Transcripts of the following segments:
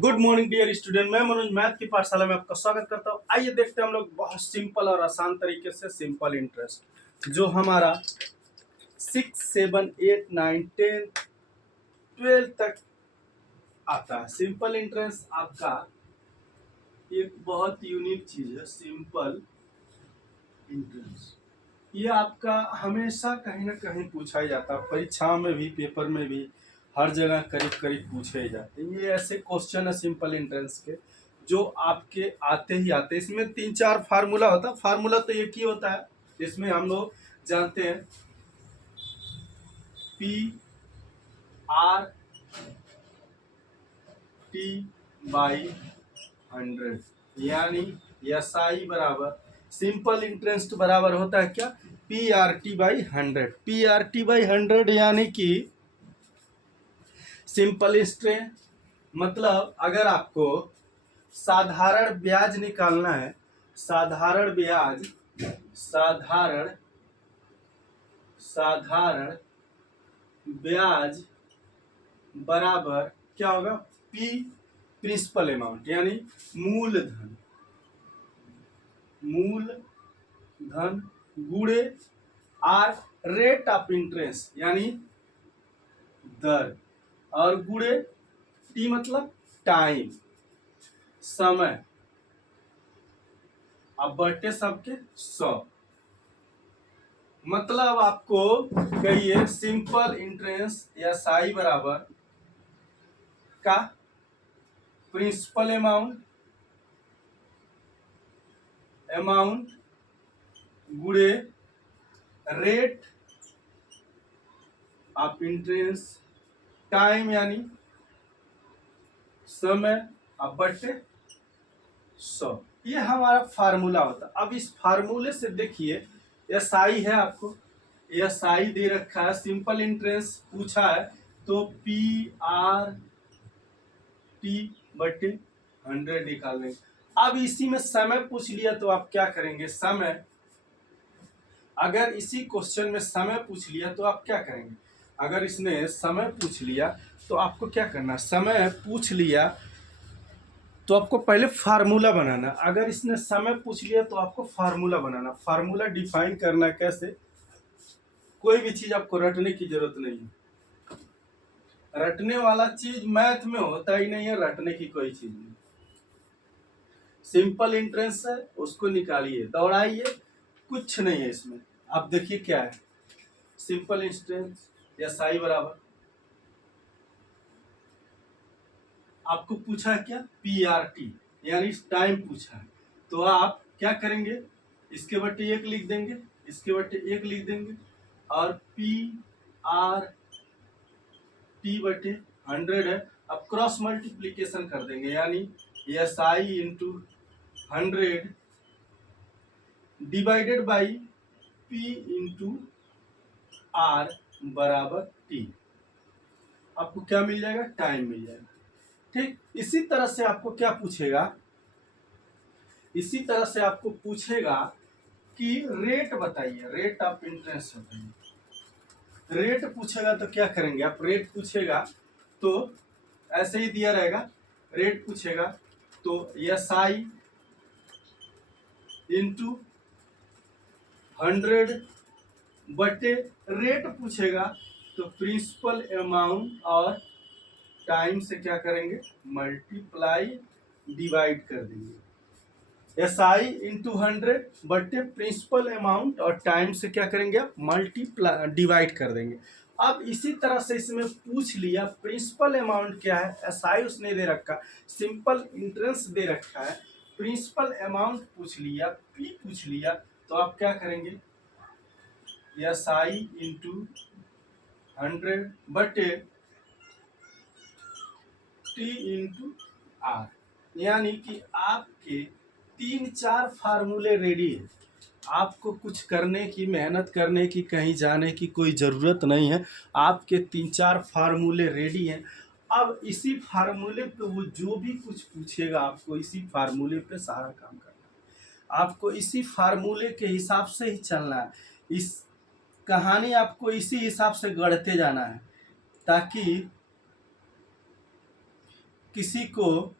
Good morning dear student. मैं Manoj math की पाठशाला में आपका स्वागत करता हूँ। आइए देखते हैं हम लोग बहुत सिंपल और आसान तरीके से सिंपल इंटरेस्ट जो हमारा 6, 7, 8, 9, 10, 12 तक आता है। सिंपल इंटरेस्ट आपका एक बहुत यूनिक चीज है। सिंपल इंटरेस्ट ये आपका हमेशा कहीं ना कहीं पूछा ही जाता है, परीक्षाओं में भी, पेपर में भी, हर जगह करीब करीब पूछे ही जाते हैं। ये ऐसे क्वेश्चन है सिंपल इंट्रेंस के जो आपके आते ही आते हैं। इसमें 3-4 फार्मूला होता है। फार्मूला तो एक ही होता है, इसमें हम लोग जानते हैं पी आर टी बाई 100, यानी एस आई बराबर सिंपल इंटरेस्ट बराबर होता है क्या, P R T by 100। P R T by 100 यानी कि सिंपल इंटरेस्ट मतलब अगर आपको साधारण ब्याज निकालना है, साधारण ब्याज, साधारण साधारण ब्याज बराबर क्या होगा, पी प्रिंसिपल अमाउंट यानी मूलधन, मूलधन गुणे आर रेट ऑफ इंटरेस्ट यानी दर, और गुणे टी मतलब टाइम, समय, अब बटे सबके 100। मतलब आपको कहिए सिंपल इंटरेस्ट या साई बराबर का प्रिंसिपल अमाउंट गुणे रेट ऑफ इंटरेस्ट टाइम यानी समय, अब बटे 100। ये हमारा फार्मूला होता है। अब इस फार्मूले से देखिए एस आई है, आपको एस आई दे रखा है, सिंपल इंटरेस्ट पूछा है तो पी आर टी बटे 100 निकाल लेंगे। अब इसी में समय पूछ लिया तो आप क्या करेंगे, समय, अगर इसी क्वेश्चन में समय पूछ लिया तो आप क्या करेंगे, अगर इसने समय पूछ लिया तो आपको क्या करना, समय पूछ लिया तो आपको पहले फार्मूला बनाना। अगर इसने समय पूछ लिया तो आपको फार्मूला बनाना। फार्मूला डिफाइन करना कैसे, कोई भी चीज आपको रटने की जरूरत नहीं है। रटने वाला चीज मैथ में होता ही नहीं है, रटने की कोई चीज नहीं। सिंपल इंटरेस्ट है, उसको निकालिए, दौड़ाइए, कुछ नहीं है इसमें। आप देखिए क्या है, सिंपल इंटरेस्ट या साई बराबर आपको पूछा है क्या, पी आर टी यानी टाइम पूछा है, तो आप क्या करेंगे, इसके बटे 1 लिख देंगे, इसके बटे 1 लिख देंगे, और पी आर टी बटे 100 है। अब क्रॉस मल्टीप्लीकेशन कर देंगे, यानी S I into 100 divided by P into R बराबर टी। आपको क्या मिल जाएगा, टाइम मिल जाएगा। ठीक, इसी तरह से आपको क्या पूछेगा, इसी तरह से आपको पूछेगा कि रेट बताइए, रेट ऑफ इंटरेस्ट बताइए। रेट पूछेगा तो क्या करेंगे आप, रेट पूछेगा तो ऐसे ही दिया रहेगा, रेट पूछेगा तो एस आई इंटू 100 बटे रेट पूछेगा तो प्रिंसिपल अमाउंट और टाइम से क्या करेंगे, मल्टीप्लाई, डिवाइड कर देंगे। एस आई इंटू 100 बटे प्रिंसिपल अमाउंट और टाइम से क्या करेंगे, मल्टीप्लाई, डिवाइड कर देंगे। अब इसी तरह से इसमें पूछ लिया प्रिंसिपल अमाउंट क्या है, एस आई उसने दे रखा, सिंपल इंटरेस्ट दे रखा है, प्रिंसिपल अमाउंट पूछ लिया, पी पूछ लिया, तो आप क्या करेंगे, एस आई इंटू 100 बटे टी इंटू आर, यानी कि आपके 3-4 फार्मूले रेडी है। आपको कुछ करने की, मेहनत करने की, कहीं जाने की कोई ज़रूरत नहीं है। आपके 3-4 फार्मूले रेडी हैं। अब इसी फार्मूले पे वो जो भी कुछ पूछेगा आपको इसी फार्मूले पे सारा काम करना है। आपको इसी फार्मूले के हिसाब से ही चलना है। इस कहानी आपको इसी हिसाब से गढ़ते जाना है, ताकि किसी को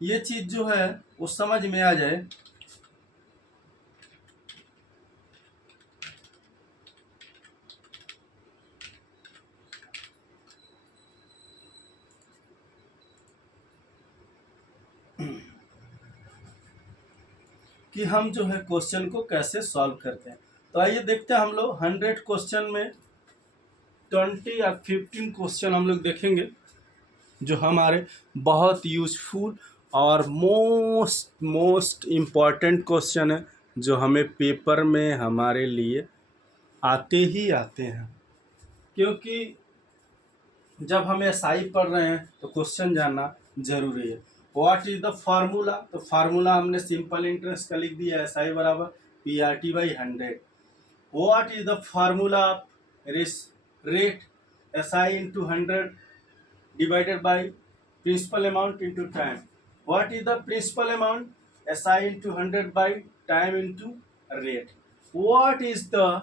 ये चीज जो है वो समझ में आ जाए कि हम जो है क्वेश्चन को कैसे सॉल्व करते हैं। तो आइए देखते हैं, हम लोग 100 क्वेश्चन में 20 या 15 क्वेश्चन हम लोग देखेंगे जो हमारे बहुत यूजफुल और मोस्ट इम्पॉर्टेंट क्वेश्चन है, जो हमें पेपर में हमारे लिए आते ही आते हैं। क्योंकि जब हम एसआई पढ़ रहे हैं तो क्वेश्चन जानना जरूरी है। What is the formula? तो फार्मूला हमने सिंपल इंटरेस्ट का लिख दिया, एसआई बराबर PRT/100। What is the formula of rate? SI into 100 divided by principal amount into time. What is the principal amount? SI into 100 by time into rate. What is the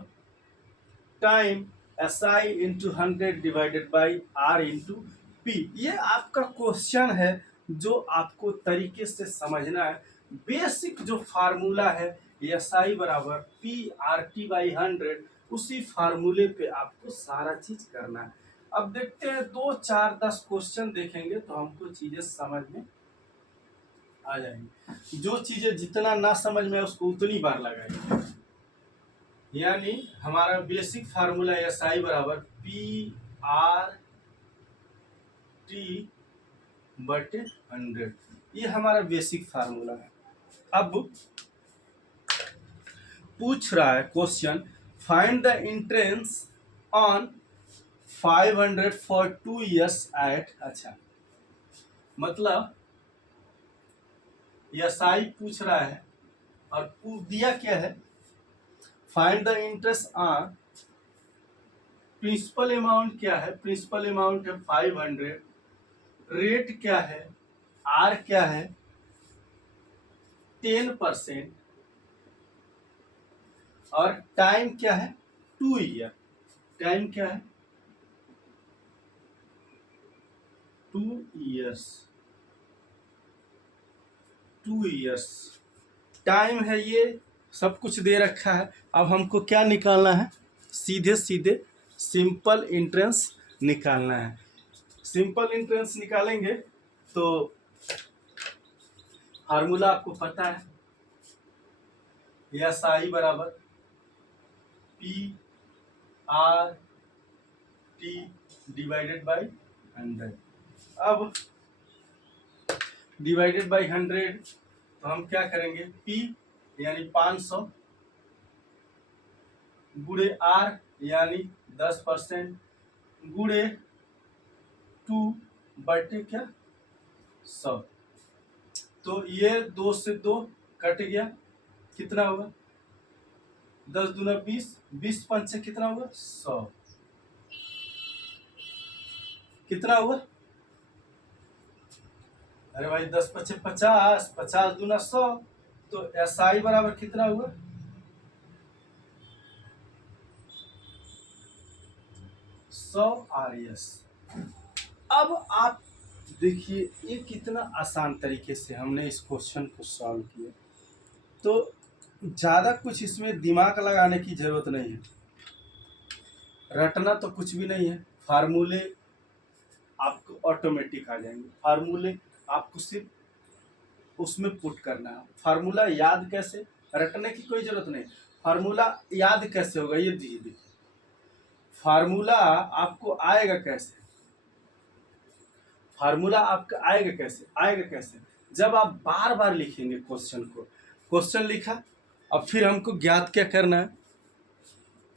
time? SI into 100 divided by R into P. ये आपका question है जो आपको तरीके से समझना है। Basic जो फार्मूला है SI बराबर PRT/100, उसी फार्मूले पे आपको सारा चीज करना है। अब देखते हैं 2, 4, 10 क्वेश्चन देखेंगे तो हमको चीजें समझ में आ जाएंगी। जो चीजें जितना ना समझ में उसको उतनी बार लगाएंगे। यानी हमारा बेसिक फार्मूला SI बराबर PRT/100, ये हमारा बेसिक फार्मूला है। अब पूछ रहा है question, find the interest on 500 for 2 years at, अच्छा मतलब SI पूछ रहा है और दिया क्या है, find the interest on, principal amount क्या है, प्रिंसिपल अमाउंट है 500, रेट क्या है, R क्या है 10%, और टाइम क्या है 2 year, टाइम क्या है 2 years, 2 years टाइम है। ये सब कुछ दे रखा है। अब हमको क्या निकालना है, सीधे सीधे सिंपल इंटरेस्ट निकालना है। सिंपल इंटरेस्ट निकालेंगे तो फार्मूला आपको पता है, SI बराबर PRT डिवाइडेड बाई 100। अब डिवाइडेड बाई 100 तो हम क्या करेंगे, P यानी 500 गुणे R यानी 10% गुणे 2 बटे क्या 100। तो ये 2 से 2 कट गया, कितना होगा 10 दूना 20, 20 5 से कितना होगा 100, कितना होगा, अरे भाई 10 5 50, 50 दूना 100, तो SI बराबर कितना हुआ 100 RS। अब आप देखिए ये कितना आसान तरीके से हमने इस क्वेश्चन को सॉल्व किया। तो ज़्यादा कुछ इसमें दिमाग लगाने की ज़रूरत नहीं है, रटना तो कुछ भी नहीं है। फार्मूले आपको ऑटोमेटिक आ जाएंगे, फार्मूले आपको सिर्फ उसमें पुट करना है। फार्मूला याद कैसे, रटने की कोई ज़रूरत नहीं। फार्मूला याद कैसे होगा ये देखिए, फार्मूला आपको आएगा कैसे, फार्मूला आपका आएगा कैसे, आएगा कैसे जब आप बार बार लिखेंगे क्वेश्चन को। क्वेश्चन लिखा, अब फिर हमको ज्ञात क्या करना है,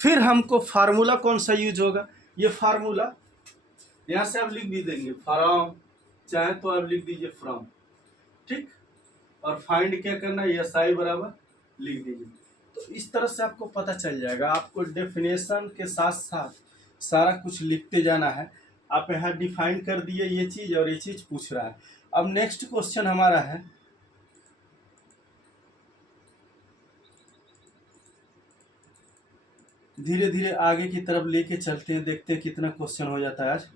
फिर हमको फार्मूला कौन सा यूज होगा, ये फार्मूला यहाँ से आप लिख भी देंगे, फ्रॉम, चाहे तो आप लिख दीजिए फ्रॉम, ठीक। और फाइंड क्या करना है, SI बराबर लिख दीजिए। तो इस तरह से आपको पता चल जाएगा। आपको डेफिनेशन के साथ साथ सारा कुछ लिखते जाना है। आप यहाँ डिफाइन कर दिए ये चीज़ और ये चीज़ पूछ रहा है। अब नेक्स्ट क्वेश्चन हमारा है, धीरे धीरे आगे की तरफ लेके चलते हैं, देखते हैं कितना क्वेश्चन हो जाता है आज।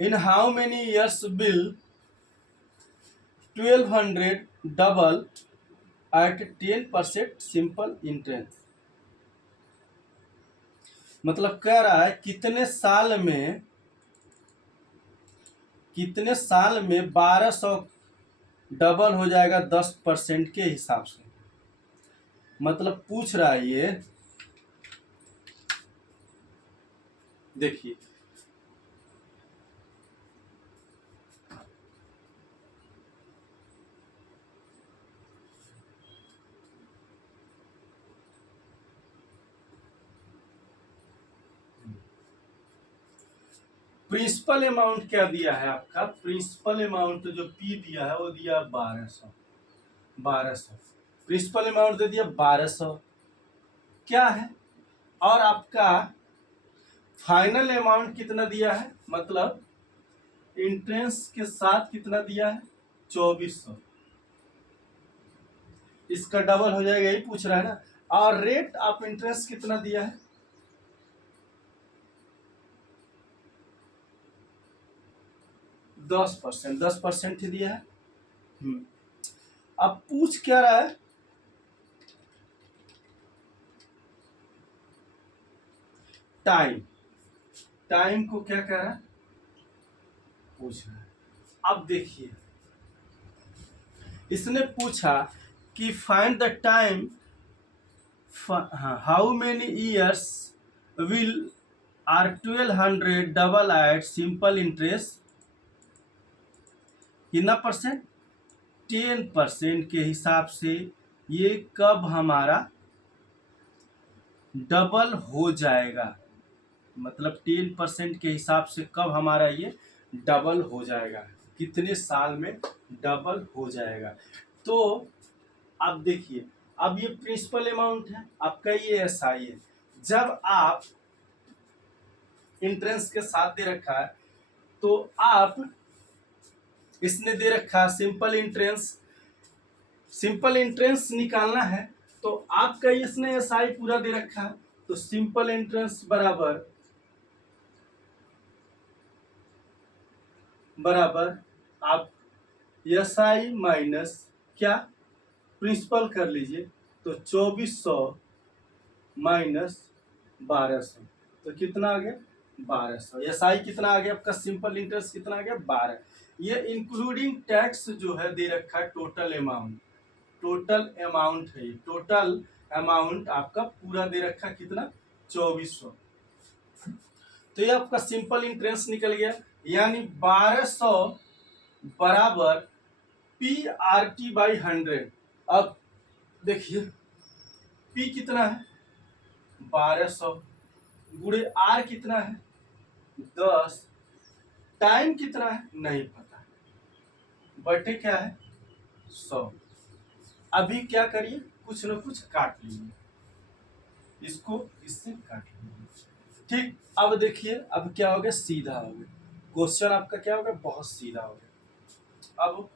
In how many years will 1200 double at 10% simple interest. मतलब कह रहा है कितने साल में 1200 डबल हो जाएगा 10% के हिसाब से। मतलब पूछ रहा है ये, देखिए प्रिंसिपल अमाउंट क्या दिया है आपका, प्रिंसिपल अमाउंट जो पी दिया है वो दिया 1200 प्रिंसिपल अमाउंट दे दिया 1200 क्या है, और आपका फाइनल अमाउंट कितना दिया है, मतलब इंट्रेंस के साथ कितना दिया है 2400। इसका डबल हो जाएगा, यही पूछ रहा है ना। और रेट ऑफ इंटरेस्ट कितना दिया है 10%, 10% ही दिया है। अब पूछ क्या रहा है, टाइम, टाइम को क्या कह रहा है पूछ रहा है। अब देखिए इसने पूछा कि find the time, how many years will R 1200 double at simple interest कितना परसेंट, 10% के हिसाब से ये कब हमारा डबल हो जाएगा। मतलब 10% के हिसाब से कब हमारा ये डबल हो जाएगा, कितने साल में डबल हो जाएगा। तो अब देखिए, अब ये प्रिंसिपल अमाउंट है आपका, ये एसआई है। जब आप इंट्रेंस के साथ दे रखा है तो आप, इसने दे रखा है सिंपल इंट्रेंस, सिंपल इंट्रेंस निकालना है तो आपका इसने एसआई पूरा दे रखा है, तो सिंपल इंट्रेंस बराबर आप एसआई माइनस क्या प्रिंसिपल कर लीजिए, तो 2400 माइनस 1200, तो कितना आ गया 1200। एसआई कितना आ गया आपका, सिंपल इंटरेस्ट कितना आ गया 12। ये इंक्लूडिंग टैक्स जो है दे रखा है टोटल अमाउंट, टोटल अमाउंट है, टोटल अमाउंट आपका पूरा दे रखा कितना 2400। तो ये आपका सिंपल इंटरेस्ट निकल गया, यानी 1200 बराबर पी आर टी बाई 100। अब देखिए पी कितना है 1200 गुणे आर कितना है 10, टाइम कितना है नहीं पता, बटे क्या है 100। अभी क्या करिए, कुछ न कुछ काट लीजिए, इसको इससे काट लीजिए। ठीक, अब देखिए अब क्या हो गया, सीधा हो गया क्वेश्चन आपका, क्या हो गया बहुत सीधा हो गया। अब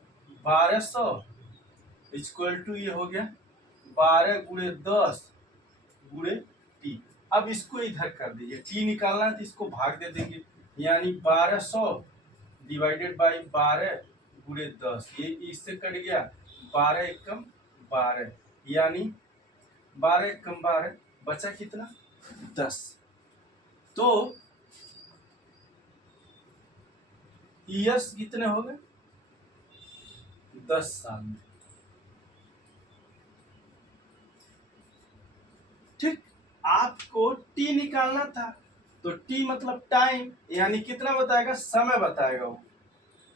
1200 इक्वल टू ये हो गया 12 गुणे 10 गुणे टी। अब इसको इधर कर दीजिए, टी निकालना है तो इसको भाग दे देंगे, यानी 1200 डिवाइडेड बाई 12 गुणे 10, ये इससे कट गया 12 एकम 12, यानी 12 एकम 12 बचा कितना 10। तो ईयर्स कितने हो गए 10 साल में। ठीक, आपको टी निकालना था तो टी मतलब टाइम, यानी कितना बताएगा समय बताएगा, वो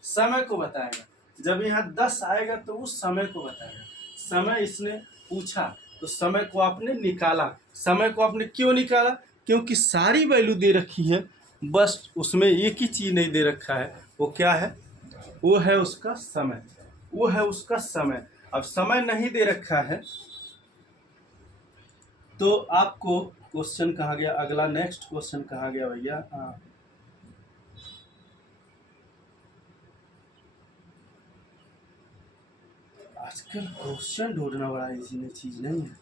समय को बताएगा। जब यहाँ 10 आएगा तो उस समय को बताएगा। समय इसने पूछा तो समय को आपने निकाला। समय को आपने क्यों निकाला, क्योंकि सारी वैल्यू दे रखी है, बस उसमें एक ही चीज नहीं दे रखा है, वो क्या है, वो है उसका समय, वो है उसका समय। अब समय नहीं दे रखा है तो आपको क्वेश्चन कहा गया, अगला नेक्स्ट क्वेश्चन कहा गया भैया, आजकल क्वेश्चन ढूंढना बड़ा इजी चीज नहीं है।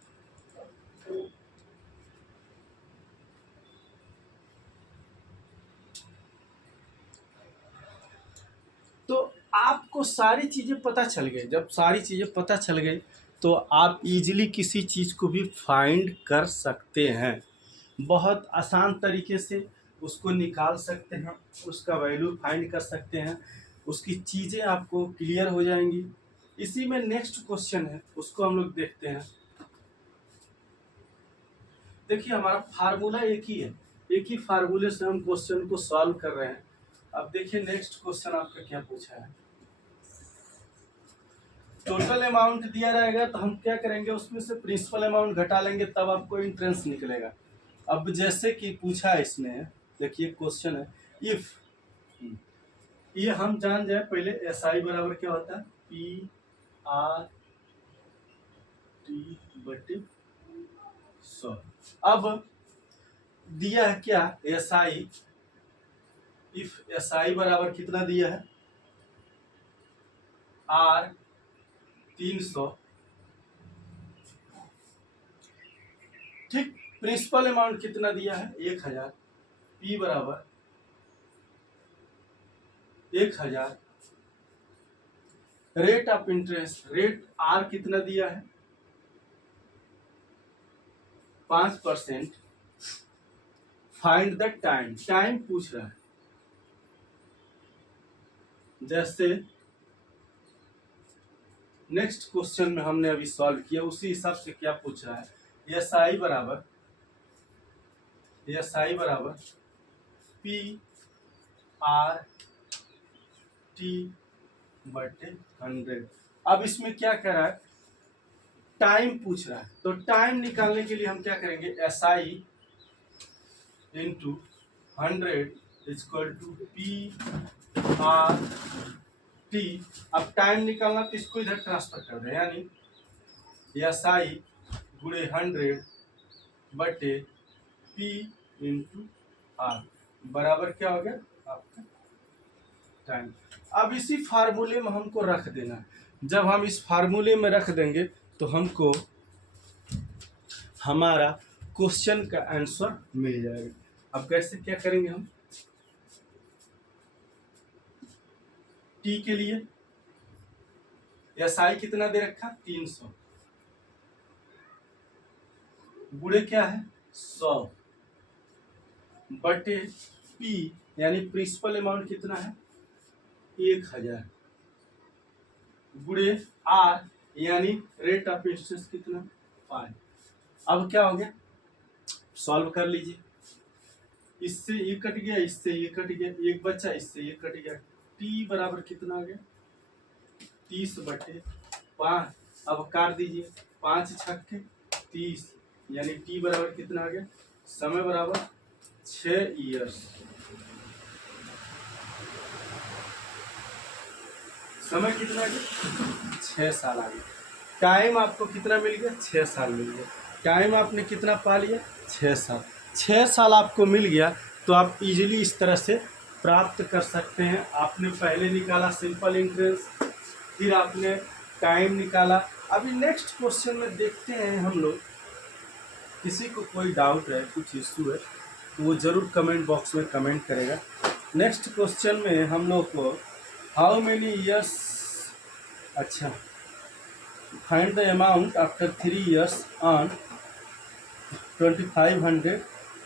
आपको सारी चीज़ें पता चल गई, जब सारी चीज़ें पता चल गई तो आप इजीली किसी चीज़ को भी फाइंड कर सकते हैं, बहुत आसान तरीके से उसको निकाल सकते हैं, उसका वैल्यू फाइंड कर सकते हैं, उसकी चीज़ें आपको क्लियर हो जाएंगी। इसी में नेक्स्ट क्वेश्चन है, उसको हम लोग देखते हैं। देखिए हमारा फार्मूला एक ही है, एक ही फार्मूले से हम क्वेश्चन को सॉल्व कर रहे हैं। अब देखिए नेक्स्ट क्वेश्चन आपका क्या पूछा है। टोटल अमाउंट दिया रहेगा तो हम क्या करेंगे, उसमें से प्रिंसिपल अमाउंट घटा लेंगे, तब आपको इंट्रेंस निकलेगा। अब जैसे कि पूछा है इसने, देखिए क्वेश्चन है, इफ ये हम जान जाए पहले, एस आई बराबर क्या होता है, पी आर टी बटे 100। अब दिया है क्या, S I, if S I बराबर कितना दिया है, आर 300, ठीक। प्रिंसिपल अमाउंट कितना दिया है, 1000, पी बराबर 1000, rate of interest, rate R कितना दिया है, 5%। फाइंड द टाइम, टाइम पूछ रहा है। जैसे नेक्स्ट क्वेश्चन में हमने अभी सॉल्व किया, उसी हिसाब से क्या पूछ रहा है, एस आई बराबर पी आर टी बटे 100। अब इसमें क्या कर रहा है, टाइम पूछ रहा है, तो टाइम निकालने के लिए हम क्या करेंगे, S I into 100 equal to P R T. अब टाइम निकालना तो इसको इधर ट्रांसफर कर दे, यानी एस आई गुणे 100 बटे पी इंटू आर बराबर क्या हो गया आपका टाइम। अब इसी फार्मूले में हमको रख देना है। जब हम इस फार्मूले में रख देंगे तो हमको हमारा क्वेश्चन का आंसर मिल जाएगा। अब कैसे क्या करेंगे हम, टी के लिए एस आई कितना दे रखा, 300 गुणे क्या है 100 बटे पी, यानी प्रिंसिपल अमाउंट कितना है 1000 गुणे आर, यानी रेट ऑफ इंटरेस्ट कितना 5। अब क्या हो गया, सॉल्व कर लीजिए, इससे ये कट गया, इससे ये कट गया, एक बच्चा, इससे ये कट गया, टी बराबर कितना आ गया 30 बटे 5। अब काट दीजिए, 5 छक्के 30, यानी टी बराबर कितना आ गया, समय बराबर 6 ईयर्स, समय कितना आ गया 6 साल आ गया। टाइम आपको कितना मिल गया, 6 साल मिल गया। टाइम आपने कितना पा लिया, 6 साल। 6 साल आपको मिल गया तो आप इजीली इस तरह से प्राप्त कर सकते हैं। आपने पहले निकाला सिंपल इंटरेस्ट, फिर आपने टाइम निकाला। अभी नेक्स्ट क्वेश्चन में देखते हैं हम लोग, किसी को कोई डाउट है, कुछ इशू है तो वो ज़रूर कमेंट बॉक्स में कमेंट करेगा। नेक्स्ट क्वेश्चन में हम लोग को हाउ मेनी ईयर्स, अच्छा, find the amount after 3 years on 2500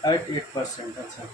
at 8%। अच्छा,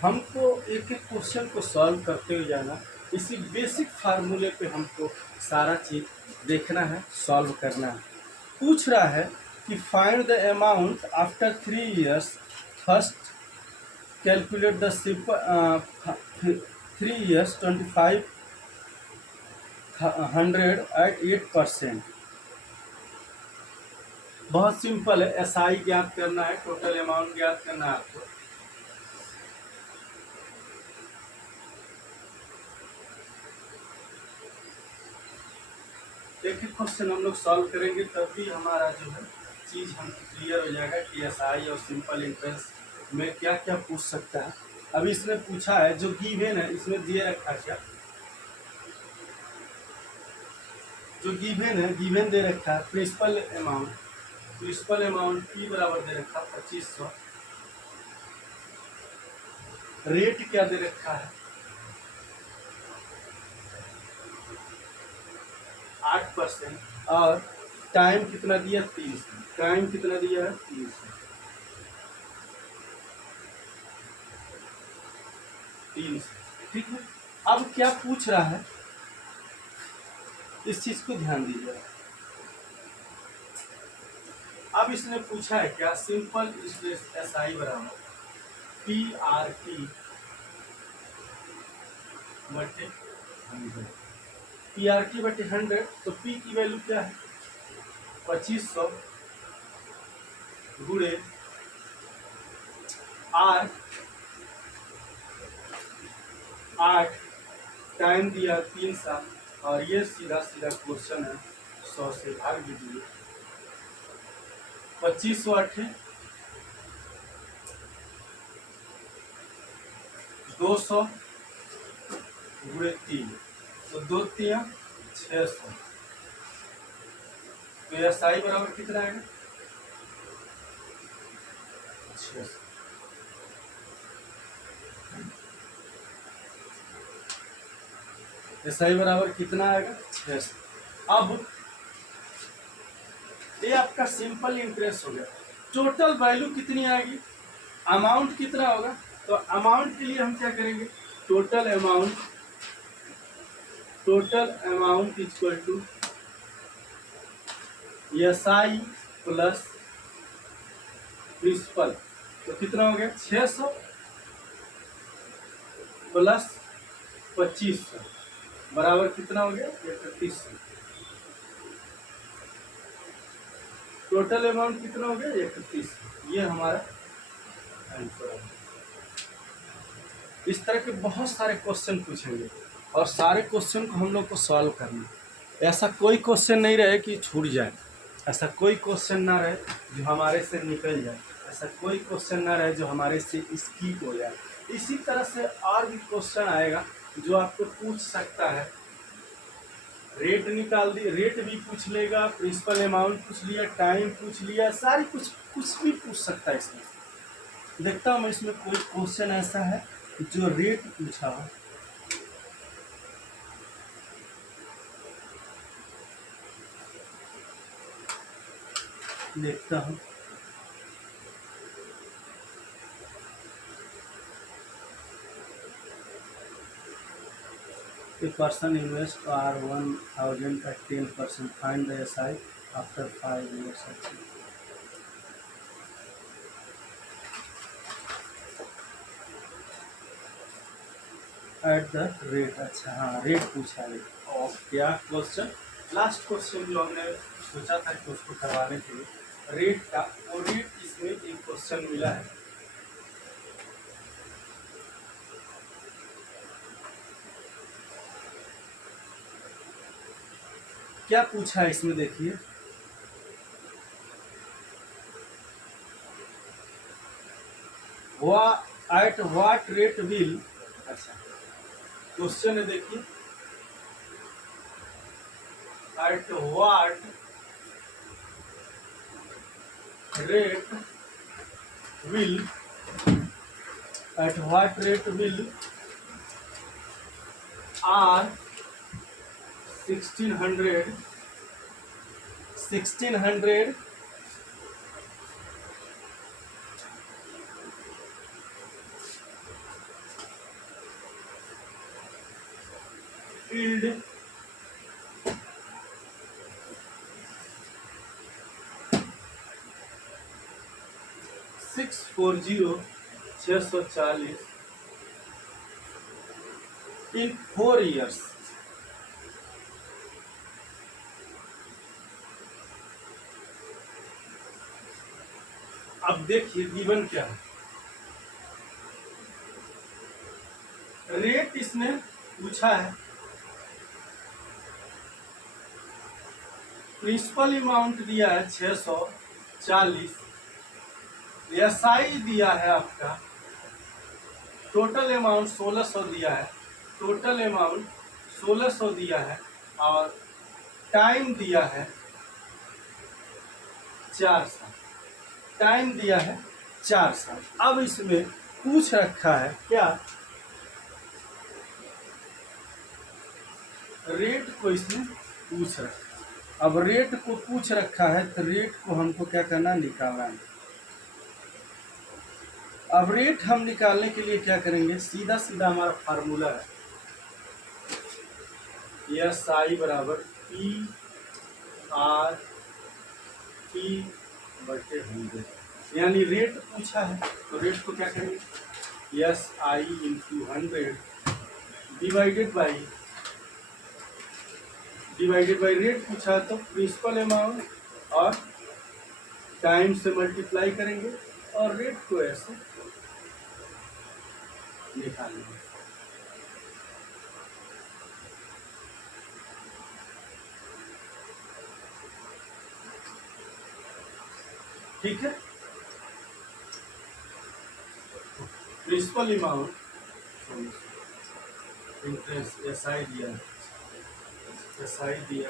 हमको एक एक क्वेश्चन को सॉल्व करते हुए जाना, इसी बेसिक फार्मूले पे हमको सारा चीज़ देखना है, सॉल्व करना है। पूछ रहा है कि find the amount after 3 years, first calculate the 3 years 2500 at 8%। बहुत सिंपल है, एसआई ज्ञात करना है, टोटल अमाउंट ज्ञात करना है आपको। एक एक क्वेश्चन हम लोग सॉल्व करेंगे तब भी हमारा जो है चीज हम क्लियर हो जाएगा कि एसआई और सिंपल इंटरेस्ट में क्या क्या पूछ सकता है। अभी इसने पूछा है जो गिवन है, इसमें दिए रखा क्या, जो गिवन है, गिवन दे रखा है principal amount, principal amount P बराबर दे रखा 2500, रेट क्या दे रखा है 8%, और टाइम कितना दिया 30, टाइम कितना दिया है 300, ठीक है। अब क्या पूछ रहा है, इस चीज को ध्यान दीजिए। अब इसने पूछा है क्या, सिंपल एस आई बराबर पी आर टी बटे 100, पी आर टी बटे 100, तो पी की वैल्यू क्या है 2500 गुणे आर 8, टाइम दिया 3 साल, और ये सीधा सीधा क्वेश्चन है 100 से भाग दीजिए, 2500 8 200 गुणे 3, तो 2 3 600, तो एस आई बराबर कितना आएगा 600। एस आई बराबर कितना आएगा 600। अब ये आपका सिंपल इंटरेस्ट हो गया। टोटल वैल्यू कितनी आएगी, अमाउंट कितना होगा, तो अमाउंट के लिए हम क्या करेंगे, total amount equal to S I plus principal, तो कितना हो गया 600 प्लस 2500 बराबर कितना हो गया 3100। टोटल अमाउंट कितना हो गया 3100, ये हमारा आंसर है। इस तरह के बहुत सारे क्वेश्चन पूछेंगे और सारे क्वेश्चन को हम लोग को सॉल्व करना है। ऐसा कोई क्वेश्चन नहीं रहे कि छूट जाए, ऐसा कोई क्वेश्चन ना रहे जो हमारे से निकल जाए, ऐसा कोई क्वेश्चन ना रहे जो हमारे से स्किप हो जाए। इसी तरह से और भी क्वेश्चन आएगा जो आपको पूछ सकता है। रेट निकाल दी, रेट भी पूछ लेगा, प्रिंसिपल अमाउंट पूछ लिया, टाइम पूछ लिया, सारी कुछ भी पूछ सकता है इसमें। देखता हूँ मैं इसमें कोई क्वेश्चन ऐसा है जो रेट पूछा हो। देखता हूँ, a person invest R1000 at 10%, find the SI after 5 years. At the rate, अच्छा हाँ रेट पूछा है। और क्या क्वेश्चन, लास्ट क्वेश्चन जो हमने सोचा था कि उसको करवाने के लिए रेट का, वो रेट इसमें एक क्वेश्चन मिला है। क्या पूछा है इसमें देखिए, एट व्हाट रेट विल, अच्छा क्वेश्चन है देखिए, at what rate will, at what rate will R 1600 yield 640 in 4 years, अब देखिए गिवन क्या है, रेट इसने पूछा है, प्रिंसिपल अमाउंट दिया है 640, एसआई दिया है आपका, टोटल अमाउंट 1600 दिया है, टोटल अमाउंट 1600 दिया है, और टाइम दिया है 4 साल, टाइम दिया है 4 साल। अब इसमें पूछ रखा है क्या, रेट को इसमें पूछ रखा है। अब रेट को पूछ रखा है तो रेट को हमको क्या करना, निकालना है। अब रेट हम निकालने के लिए क्या करेंगे, सीधा सीधा हमारा फार्मूला है, एस आई बराबर पी आर टी बटे 100, यानी रेट पूछा है तो रेट को क्या करेंगे, S I into 100 divided by rate पूछा है तो प्रिंसिपल अमाउंट और टाइम से मल्टीप्लाई करेंगे और रेट को ऐसे निकालेंगे। ठीक है, प्रिंसिपल अमाउंट इंटरेस्ट एसआई दिया 640,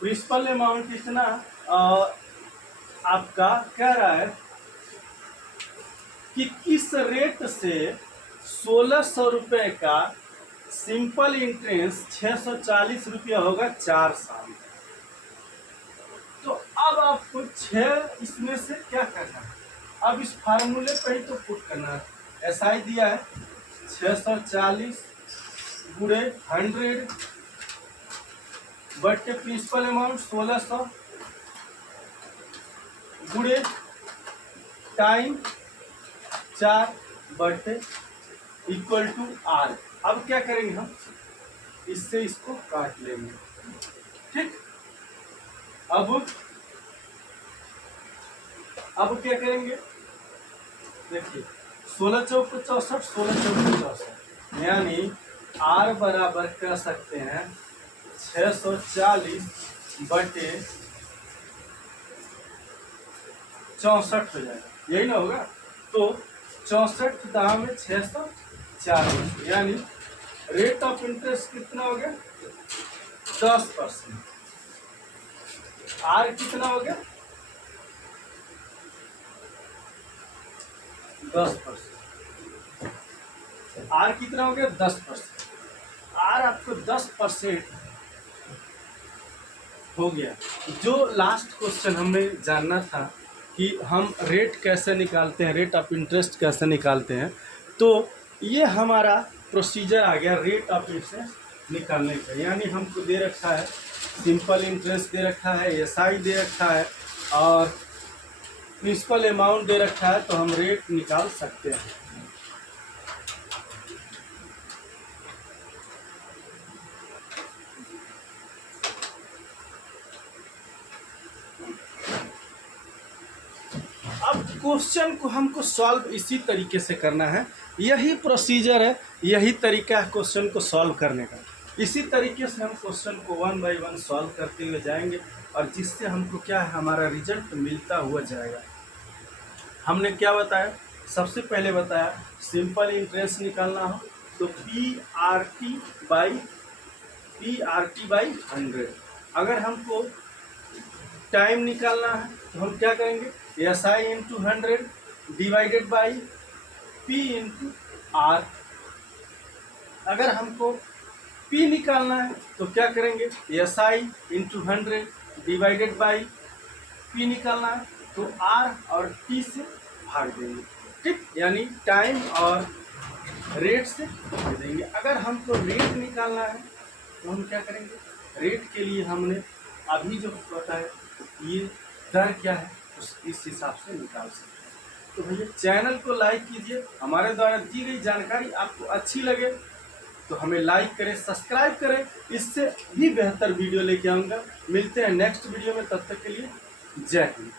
प्रिंसिपल अमाउंट इतना आपका कह रहा है कि किस रेट से 1600 रुपये का सिंपल इंटरेस्ट 640 रुपया होगा 4 साल। तो अब आपको 6 इसमें से क्या करना है, अब इस फार्मूले पर ही तो पुट करना है। एसआई दिया है 640 गुणे 100 बटे प्रिंसिपल अमाउंट 1600 गुणे टाइम 4 बटे इक्वल टू आर। अब क्या करेंगे हम, इससे इसको काट लेंगे। ठीक, अब क्या करेंगे, देखिए 16 चौक 64, 16 चौक 64, यानी आर बराबर कह सकते हैं 640 बटे 64 हो जाएगा, यही ना होगा। तो 64 दाम में 640, यानी रेट ऑफ इंटरेस्ट कितना हो गया, 10%। आर कितना हो गया, 10%। आर कितना हो गया, 10%। आर आपको 10% हो गया। जो लास्ट क्वेश्चन हमें जानना था कि हम रेट कैसे निकालते हैं, रेट ऑफ इंटरेस्ट कैसे निकालते हैं, तो ये हमारा प्रोसीजर आ गया रेट ऑफ इंटरेस्ट निकालने का। यानी हमको दे रखा है सिंपल इंटरेस्ट दे रखा है, एसआई दे रखा है और प्रिंसिपल अमाउंट दे रखा है, तो हम रेट निकाल सकते हैं। अब क्वेश्चन को हमको सॉल्व इसी तरीके से करना है, यही प्रोसीजर है, यही तरीका है क्वेश्चन को सॉल्व करने का। इसी तरीके से हम क्वेश्चन को 1 बाय 1 सॉल्व करते हुए जाएंगे और जिससे हमको क्या है, हमारा रिजल्ट मिलता हुआ जाएगा। हमने क्या बताया, सबसे पहले बताया सिंपल इंटरेस्ट निकालना हो तो PRT बाई 100। अगर हमको टाइम निकालना है तो हम क्या करेंगे, SI into 100 divided by P into R। अगर हमको P निकालना है तो क्या करेंगे, SI into 100 divided by P निकालना है तो R और T से भाग देंगे। ठीक, यानी टाइम और रेट से भाग देंगे। अगर हमको रेट निकालना है तो हम क्या करेंगे, रेट के लिए हमने अभी जो पता है ये दर क्या है इस हिसाब से निकाल सकते हैं। तो भैया चैनल को लाइक कीजिए, हमारे द्वारा दी गई जानकारी आपको अच्छी लगे तो हमें लाइक करें, सब्सक्राइब करें, इससे भी बेहतर वीडियो लेके आऊँगा। मिलते हैं नेक्स्ट वीडियो में, तब तक के लिए जय हिंद।